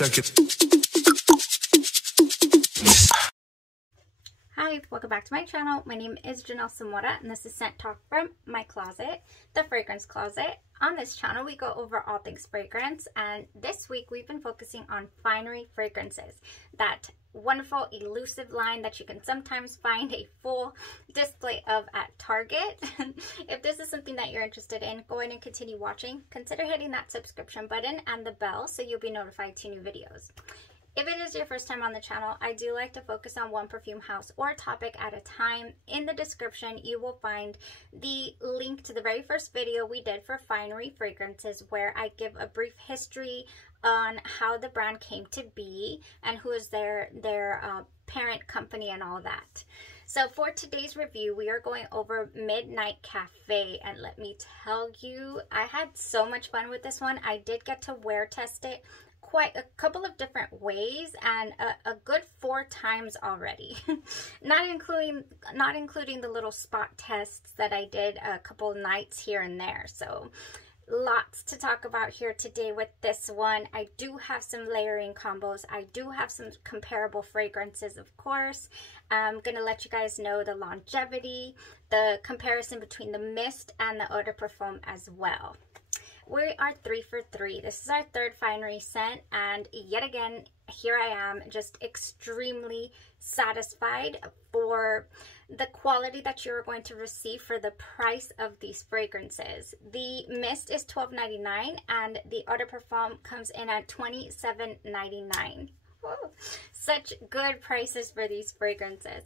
check it. Hi, welcome back to my channel. My name is SUN-PHORIA and this is Scent Talk from my closet, the fragrance closet. On this channel, we go over all things fragrance, and this week we've been focusing on finery fragrances. That wonderful, elusive line that you can sometimes find a full display of at Target. If this is something that you're interested in, go ahead and continue watching. Consider hitting that subscription button and the bell so you'll be notified to new videos. If it is your first time on the channel, I do like to focus on one perfume house or topic at a time. In the description, you will find the link to the very first video we did for finery fragrances, where I give a brief history on how the brand came to be and who is their parent company and all that. So for today's review, we are going over Midnight Cafe, and let me tell you, I had so much fun with this one. I did get to wear test it quite a couple of different ways, and a good 4 times already. not including the little spot tests that I did a couple nights here and there. So lots to talk about here today with this one. I do have some layering combos. I do have some comparable fragrances, of course. I'm gonna let you guys know the longevity, the comparison between the mist and the eau de parfum as well. We are 3 for 3. This is our third finery scent, and yet again, here I am, just extremely satisfied for the quality that you're going to receive for the price of these fragrances. The mist is $12.99 and the eau de parfum comes in at $27.99. Such good prices for these fragrances.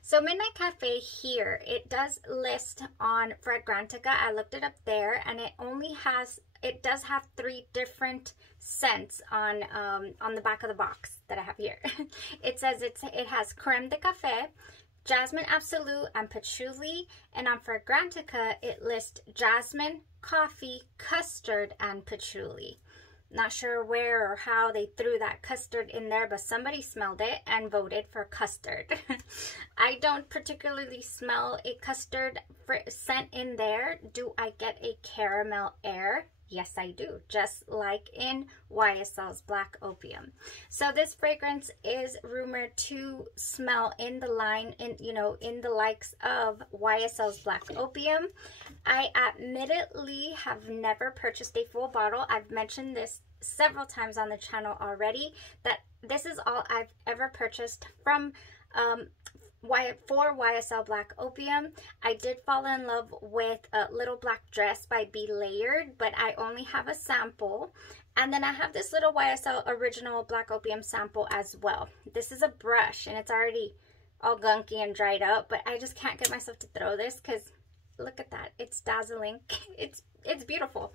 So Midnight Cafe here, it does list on Fragrantica. I looked it up there, and it does have 3 different scents on the back of the box that I have here. It says it has creme de café, jasmine absolute, and patchouli. And on Fragrantica, it lists jasmine, coffee, custard, and patchouli. Not sure where or how they threw that custard in there, but somebody smelled it and voted for custard. I don't particularly smell a custard scent in there. Do I get a caramel air? Yes, I do, just like in YSL's Black Opium. So this fragrance is rumored to smell in the line, in the likes of YSL's Black Opium. I admittedly have never purchased a full bottle. I've mentioned this several times on the channel already, that this is all I've ever purchased from for YSL Black Opium. I did fall in love with a Little Black Dress by Be Layered, but I only have a sample. And then I have this little YSL original Black Opium sample as well. This is a brush, and it's already all gunky and dried up, but I just can't get myself to throw this because look at that. It's dazzling. It's beautiful.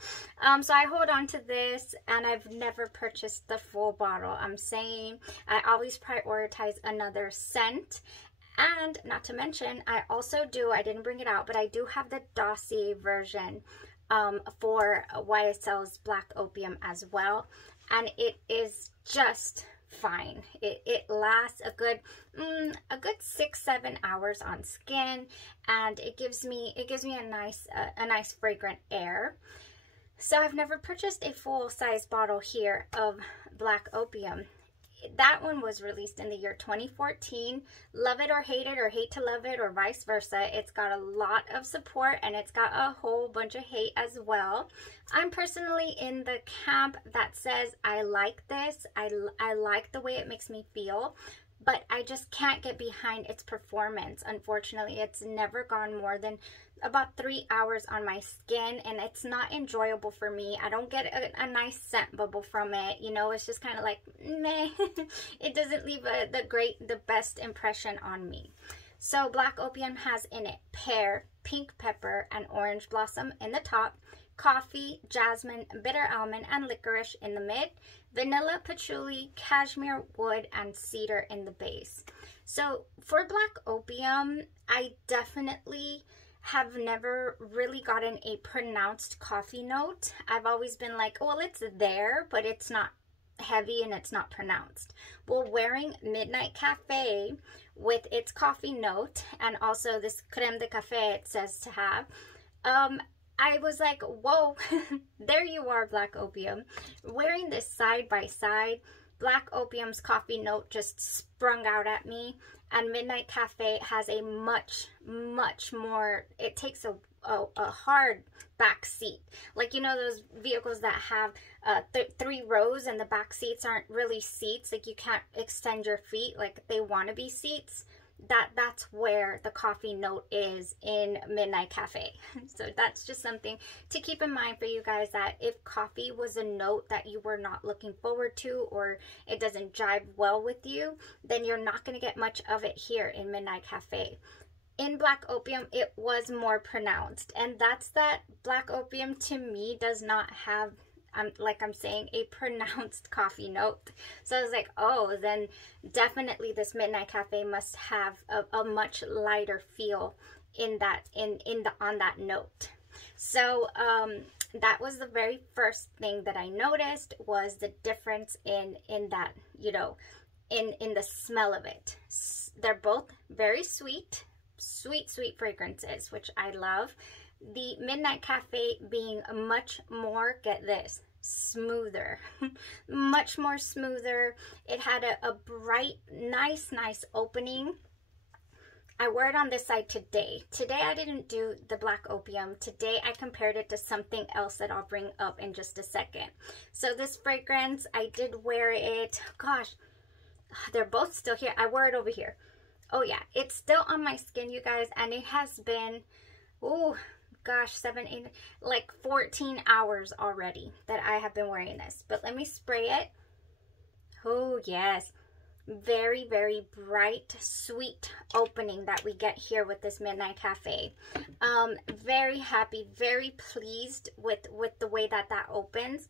So I hold on to this, and I've never purchased the full bottle. I'm saying I always prioritize another scent. And not to mention, I didn't bring it out, but I do have the dossier version for YSL's Black Opium as well. And it is just fine. It lasts a good 6-7 hours on skin, and it gives me a nice fragrant air. So I've never purchased a full-size bottle here of Black Opium. That one was released in the year 2014. Love it or hate it, or hate to love it, or vice versa. It's got a lot of support, and it's got a whole bunch of hate as well. I'm personally in the camp that says I like this. I like the way it makes me feel, but I just can't get behind its performance. Unfortunately, it's never gone more than about 3 hours on my skin, and it's not enjoyable for me. I don't get a nice scent bubble from it. It's just kind of like meh. It doesn't leave the best impression on me. So Black Opium has in it pear, pink pepper, and orange blossom in the top, coffee, jasmine, bitter almond, and licorice in the mid, vanilla, patchouli, cashmere, wood, and cedar in the base. So for Black Opium, I definitely have never really gotten a pronounced coffee note. I've always been like, well, it's there, but it's not heavy and it's not pronounced. Well, wearing Midnight Cafe with its coffee note, and also this creme de café it says to have, I was like, whoa, there you are, Black Opium. Wearing this side by side, Black Opium's coffee note just sprung out at me, and Midnight Cafe has a much more, it takes a hard back seat. Like, you know, those vehicles that have 3 rows and the back seats aren't really seats, like you can't extend your feet like they want to be seats. That's where the coffee note is in Midnight Cafe. So that's just something to keep in mind for you guys, that if coffee was a note that you were not looking forward to, or it doesn't jive well with you, then you're not going to get much of it here in Midnight Cafe. In Black Opium, it was more pronounced, and that's that Black Opium to me does not have, like I'm saying, a pronounced coffee note. So I was like, oh, then definitely this Midnight Cafe must have a much lighter feel in that on that note. So that was the very first thing that I noticed, was the difference in that, you know, in the smell of it. They're both very sweet fragrances, which I love. The Midnight Cafe being much more, get this, smoother. Much more smoother. It had a bright, nice opening. I wore it on this side today. Today I didn't do the Black Opium. Today I compared it to something else that I'll bring up in just a second. So this fragrance, I did wear it, gosh, they're both still here. I wore it over here. Oh yeah, it's still on my skin, you guys, and it has been, oh gosh, 7, 8, like 14 hours already that I have been wearing this. But let me spray it. Oh yes, very bright, sweet opening that we get here with this Midnight Cafe. Very happy, very pleased with the way that opens.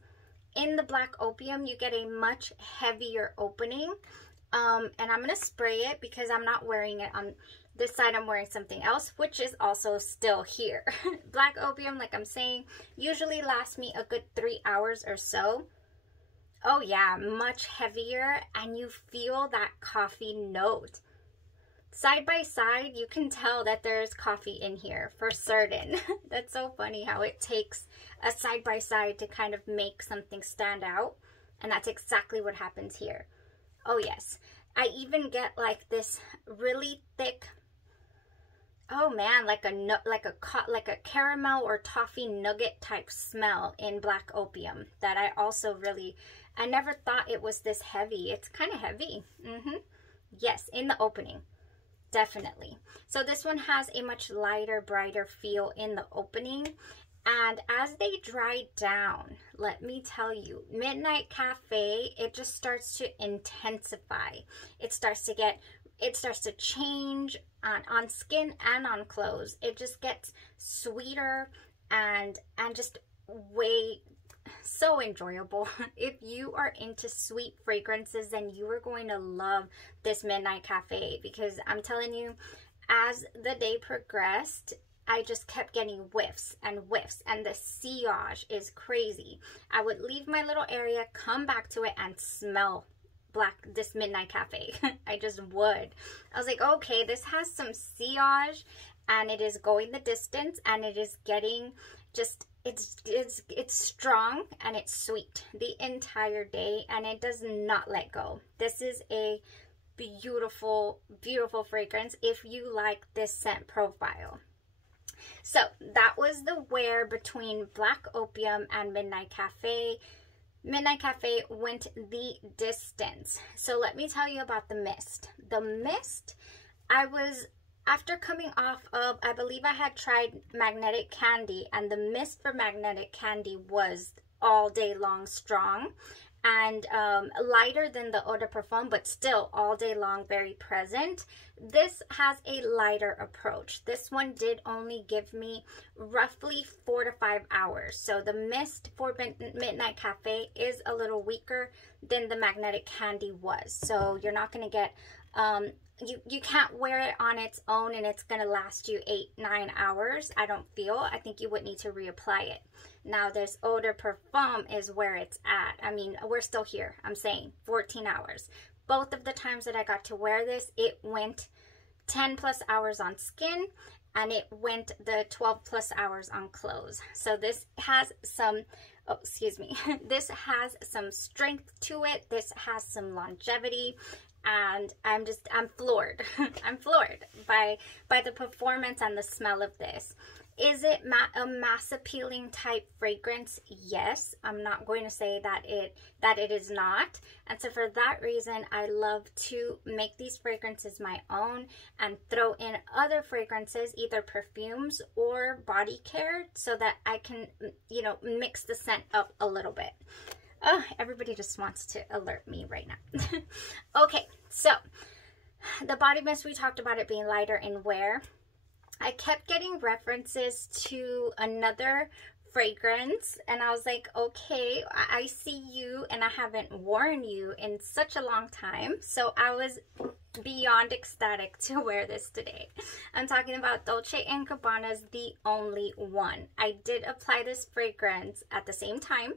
In the Black Opium, you get a much heavier opening. And I'm going to spray it because I'm not wearing it on this side. I'm wearing something else, which is also still here. Black Opium, like I'm saying, usually lasts me a good 3 hours or so. Oh yeah, much heavier, and you feel that coffee note. Side by side, you can tell that there's coffee in here for certain. That's so funny how it takes a side by side to kind of make something stand out. And that's exactly what happens here. Oh yes, I even get like this really thick, oh man, like a caramel or toffee nugget type smell in Black Opium that I also really, I never thought it was this heavy. It's kind of heavy. Yes, in the opening, definitely. So this one has a much lighter, brighter feel in the opening. And as they dry down, let me tell you, Midnight Cafe, it just starts to intensify. It starts to change on skin and on clothes. It just gets sweeter and just way so enjoyable. If you are into sweet fragrances, then you are going to love this Midnight Cafe, because I'm telling you, as the day progressed, I just kept getting whiffs, and the sillage is crazy. I would leave my little area, come back to it, and smell this Midnight Cafe. I just would. I was like, okay, this has some sillage, and it is going the distance, and it is getting just, it's strong, and it's sweet the entire day, and it does not let go. This is a beautiful fragrance if you like this scent profile. So that was the wear between Black Opium and Midnight Cafe. Midnight Cafe went the distance. So let me tell you about the mist. The mist, after coming off of, I believe I had tried Magnetic Candy, and the mist for Magnetic Candy was all day long strong and lighter than the Eau de Parfum, but still all day long very present. This has a lighter approach. This one did only give me roughly 4 to 5 hours. So the mist for Midnight Cafe is a little weaker than the Magnetic Candy was. So you're not going to get, you can't wear it on its own and it's going to last you 8-9 hours, I don't feel. I think you would need to reapply it. Now this Eau de Parfum is where it's at. I mean, we're still here. I'm saying 14 hours. Both of the times that I got to wear this, it went 10 plus hours on skin, and it went the 12 plus hours on clothes. So this has some oh, excuse me, this has some strength to it. This has some longevity. And I'm floored. I'm floored by the performance and the smell of this. Is it a mass appealing type fragrance? Yes. I'm not going to say that it is not. And so for that reason, I love to make these fragrances my own and throw in other fragrances, either perfumes or body care, so that I can, you know, mix the scent up a little bit. Oh, everybody just wants to alert me right now. Okay, so the body mist, we talked about it being lighter in wear. I kept getting references to another fragrance, and I was like, okay, I see you, and I haven't worn you in such a long time. So I was beyond ecstatic to wear this today. I'm talking about Dolce & Gabbana's The Only One. I did apply this fragrance at the same time,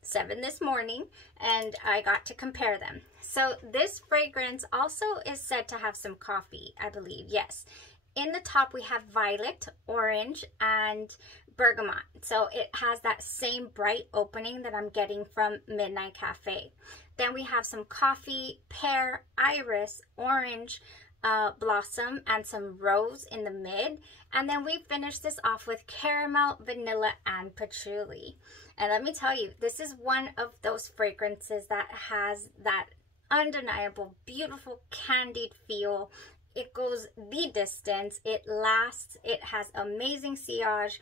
7 this morning, and I got to compare them. So this fragrance also is said to have some coffee, I believe. Yes. In the top, we have violet, orange, and bergamot. So it has that same bright opening that I'm getting from Midnight Cafe. Then we have some coffee, pear, iris, orange, blossom, and some rose in the mid. And then we finish this off with caramel, vanilla, and patchouli. And let me tell you, this is one of those fragrances that has that undeniable, beautiful, candied feel. It goes the distance. It lasts. It has amazing sillage.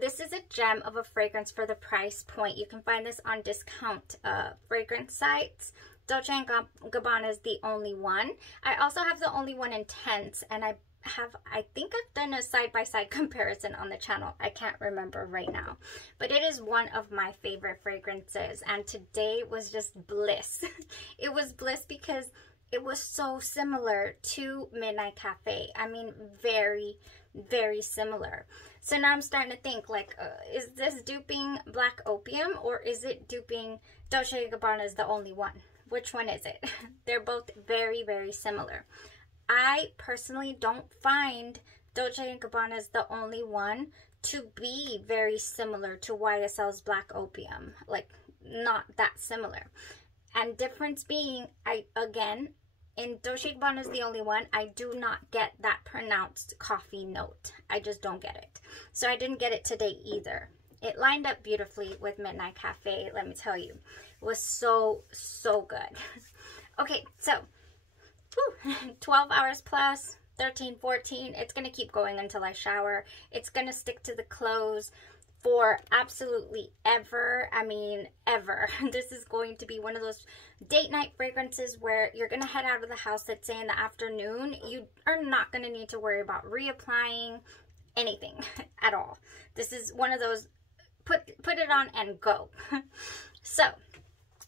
This is a gem of a fragrance for the price point. You can find this on discount fragrance sites. Dolce & Gabbana is The Only One. I also have The Only One Intense, and I think I've done a side-by-side comparison on the channel. I can't remember right now, but it is one of my favorite fragrances, and today was just bliss. It was bliss because it was so similar to Midnight Cafe. I mean, very, very similar. So now I'm starting to think, like, is this duping Black Opium, or is it duping Dolce & Gabbana's The Only One? Which one is it? They're both very, very similar. I personally don't find Dolce & Gabbana's The Only One to be very similar to YSL's Black Opium. Like, not that similar. And difference being, in Dolce & Gabbana's The Only One, I do not get that pronounced coffee note. I just don't get it. So I didn't get it today either. It lined up beautifully with Midnight Cafe, let me tell you. It was so, so good. Okay, so 12 hours plus, 13, 14. It's going to keep going until I shower. It's going to stick to the clothes for absolutely ever. I mean, ever. This is going to be one of those date night fragrances where you're going to head out of the house, let's say in the afternoon. You are not going to need to worry about reapplying anything at all. This is one of those put it on and go. So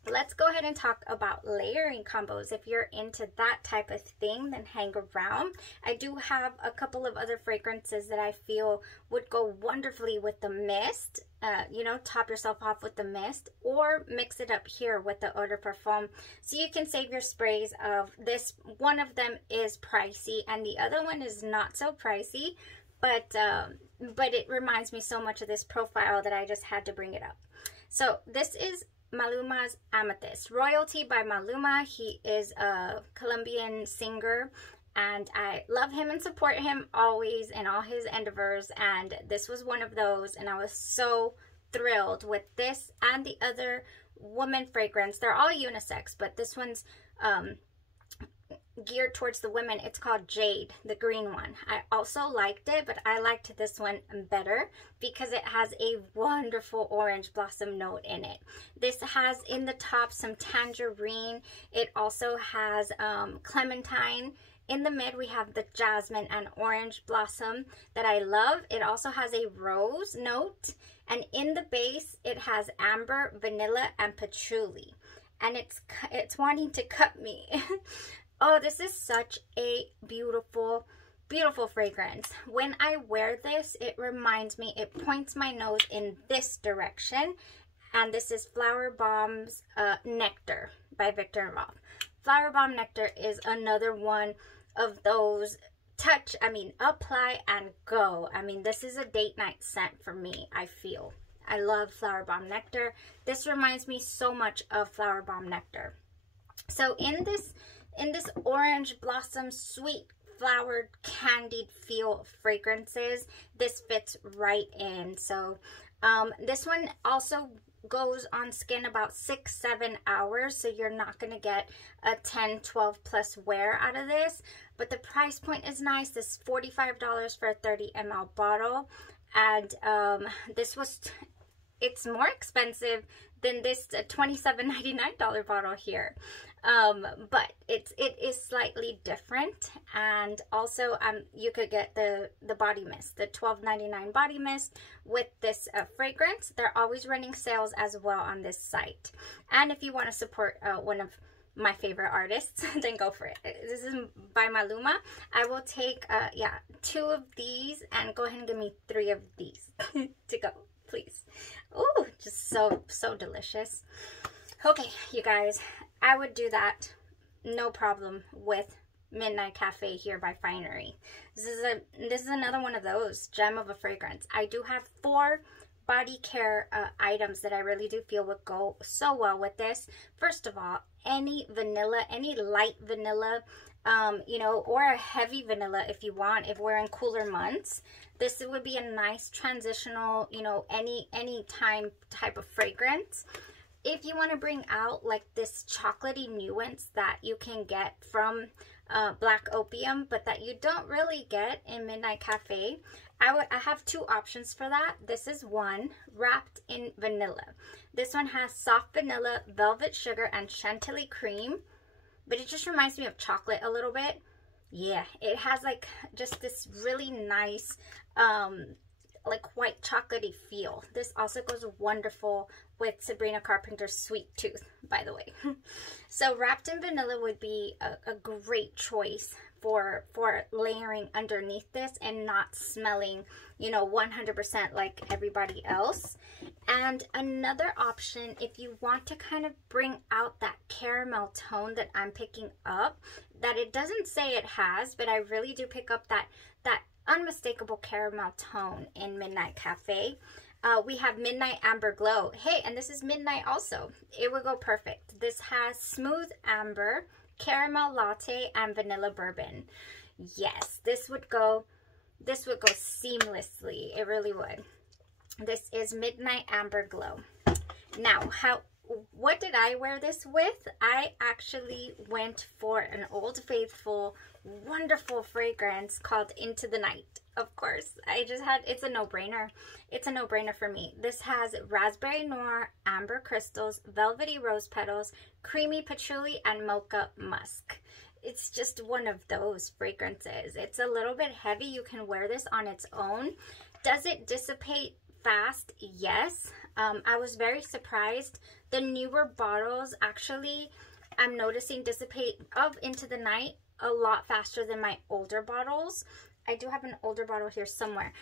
let's go ahead and talk about layering combos. If you're into that type of thing, then hang around. I do have a couple of other fragrances that I feel would go wonderfully with the mist. You know, top yourself off with the mist, or mix it up here with the eau de parfum, so you can save your sprays of this. One of them is pricey, and the other one is not so pricey, but it reminds me so much of this profile that I just had to bring it up. So this is Maluma's Amethyst. Royalty by Maluma. He is a Colombian singer, and I love him and support him always in all his endeavors, and this was one of those, and I was so thrilled with this and the other woman fragrance. They're all unisex, but this one's geared towards the women. It's called Jade, the green one. I also liked it, but I liked this one better because it has a wonderful orange blossom note in it. This has in the top some tangerine. It also has clementine. In the mid, we have the jasmine and orange blossom that I love. It also has a rose note, and in the base, it has amber, vanilla, and patchouli. And it's wanting to cut me. Oh, this is such a beautiful, beautiful fragrance. When I wear this, it reminds me, it points my nose in this direction. And this is Flower Bomb's Nectar by Viktor & Rolf. Flower Bomb Nectar is another one of those apply and go. I mean, this is a date night scent for me, I feel. I love Flower Bomb Nectar. This reminds me so much of Flower Bomb Nectar. So in this orange blossom sweet flowered candied feel fragrances, this fits right in. So this one also goes on skin about 6-7 hours, so you're not going to get a 10-12 plus wear out of this, but the price point is nice. This is $45 for a 30 ml bottle, and it's more expensive than this $27.99 bottle here, but it is slightly different. And also you could get the body mist, the $12.99 body mist with this fragrance. They're always running sales as well on this site, and if you want to support one of my favorite artists, then go for it. This is by Maluma. I will take 2 of these and go ahead and give me 3 of these to go, please. Ooh, just so delicious. Okay, you guys, I would do that no problem with Midnight Cafe here by Finery. This is another one of those gem of a fragrance. I do have 4 body care items that I really do feel would go so well with this. First of all, any vanilla, any light vanilla, you know, or a heavy vanilla if you want, if we're in cooler months. This would be a nice transitional, you know, any time type of fragrance. If you want to bring out like this chocolatey nuance that you can get from Black Opium, but that you don't really get in Midnight Cafe, I have 2 options for that. This is one wrapped in vanilla. This one has soft vanilla, velvet sugar, and chantilly cream, but it just reminds me of chocolate a little bit. Yeah, it has like just this really nice like white chocolatey feel. This also goes wonderful with Sabrina Carpenter's Sweet Tooth, by the way. So wrapped in vanilla would be a great choice for layering underneath this and not smelling, you know, 100% like everybody else. And another option, if you want to kind of bring out that caramel tone that I'm picking up, that it doesn't say it has, but I really do pick up that unmistakable caramel tone in Midnight Cafe. We have Midnight Amber Glow. Hey, and this is midnight also. It would go perfect. This has smooth amber, caramel latte, and vanilla bourbon. Yes, this would go seamlessly. It really would. This is Midnight Amber Glow. Now, what did I wear this with? I actually went for an Old Faithful wonderful fragrance called Into the Night. Of course, it's a no-brainer. It's a no-brainer for me. This has raspberry noir, amber crystals, velvety rose petals, creamy patchouli, and mocha musk. It's just one of those fragrances. It's a little bit heavy. You can wear this on its own. Does it dissipate fast? Yes. I was very surprised. The newer bottles actually, I'm noticing, dissipate of Into the Night a lot faster than my older bottles. I do have an older bottle here somewhere,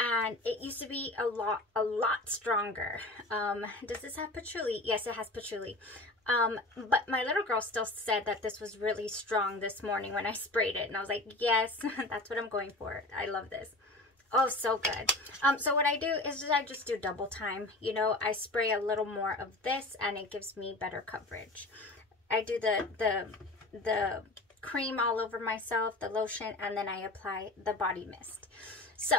and it used to be a lot stronger. Does this have patchouli? Yes, it has patchouli. But my little girl still said that this was really strong this morning when I sprayed it, and I was like, yes, that's what I'm going for. I love this. Oh, so good. So what I do is I just do double time. You know, I spray a little more of this, and it gives me better coverage. I do the cream all over myself, the lotion, and then I apply the body mist. So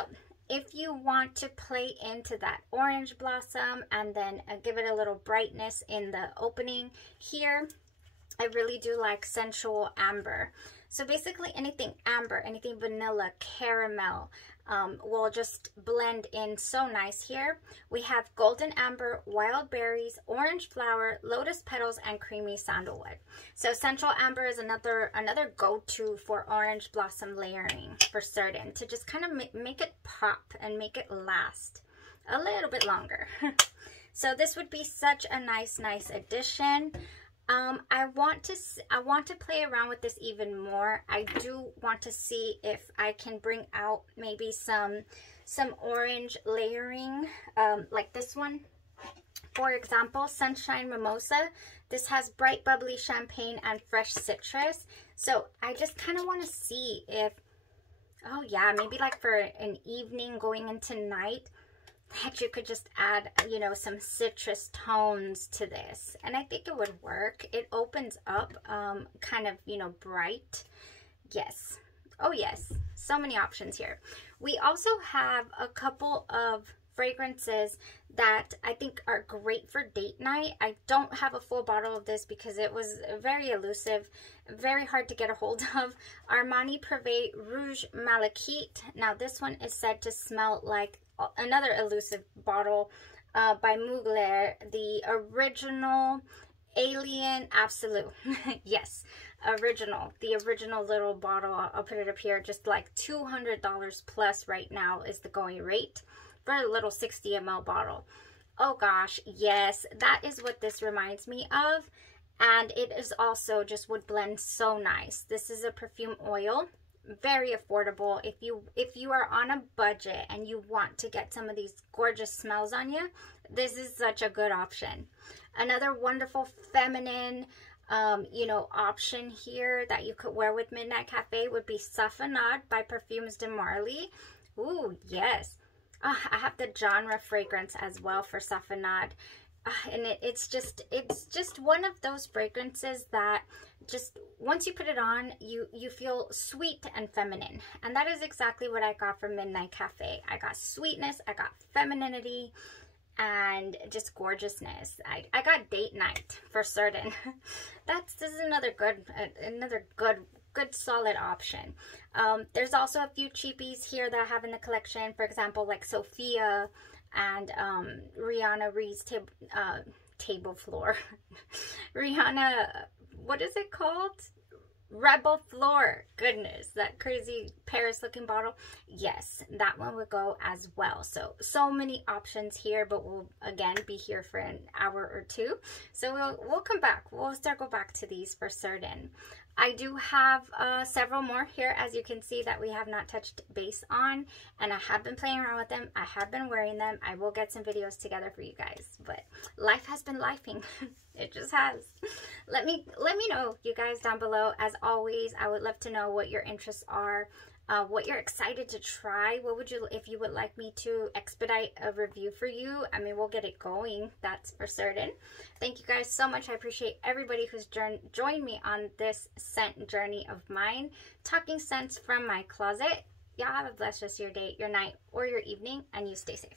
if you want to play into that orange blossom and then give it a little brightness in the opening here, I really do like sensual amber. So basically anything amber, anything vanilla, caramel, will just blend in so nice here. We have golden amber, wild berries, orange flower, lotus petals, and creamy sandalwood. So sensual amber is another go-to for orange blossom layering for certain, to just kind of make it pop and make it last a little bit longer. So this would be such a nice addition. I want to play around with this even more. I do want to see if I can bring out maybe some orange layering, like this one. For example, Sunshine Mimosa. This has bright bubbly champagne and fresh citrus. So I just kind of want to see if, oh yeah, maybe like for an evening going into night, that you could just add, you know, some citrus tones to this. And I think it would work. It opens up kind of, you know, bright. Yes. Oh, yes. So many options here. We also have a couple of fragrances that I think are great for date night. I don't have a full bottle of this because it was very elusive, very hard to get a hold of. Armani Privé Rouge Malachite. Now this one is said to smell like another elusive bottle by Mugler, the original Alien Absolute. Yes, original, the original little bottle. I'll put it up here. Just like $200 plus right now is the going rate for a little 60 ml bottle. Oh gosh, yes, that is what this reminds me of. And it is also just would blend so nice. This is a perfume oil, very affordable. If you are on a budget and you want to get some of these gorgeous smells on you, this is such a good option. Another wonderful feminine you know, option here that you could wear with Midnight Cafe would be Safenard by Perfumes de Marley. Ooh, yes. I have the genre fragrance as well for Safenard. And it's just one of those fragrances that just once you put it on, you feel sweet and feminine. And that is exactly what I got from Midnight Cafe. I got sweetness, I got femininity, and just gorgeousness. I got date night for certain. This is another good solid option. There's also a few cheapies here that I have in the collection. For example, like Sophia and Rihanna Reed's table floor. Rihanna, what is it called? Rebel Floor. Goodness, that crazy Paris looking bottle. Yes, that one would go as well. So many options here, but we'll again be here for an hour or two. So we'll come back. We'll circle back to these for certain. I do have several more here, as you can see, that we have not touched base on, and I have been playing around with them. I have been wearing them. I will get some videos together for you guys, but life has been lifing. It just has. Let me know, you guys, down below. As always, I would love to know what your interests are, what you're excited to try. What would you, if you would like me to expedite a review for you? I mean, we'll get it going, that's for certain. Thank you guys so much. I appreciate everybody who's joined me on this scent journey of mine, talking scents from my closet. Y'all have a blessed rest of your day, your night, or your evening, and you stay safe.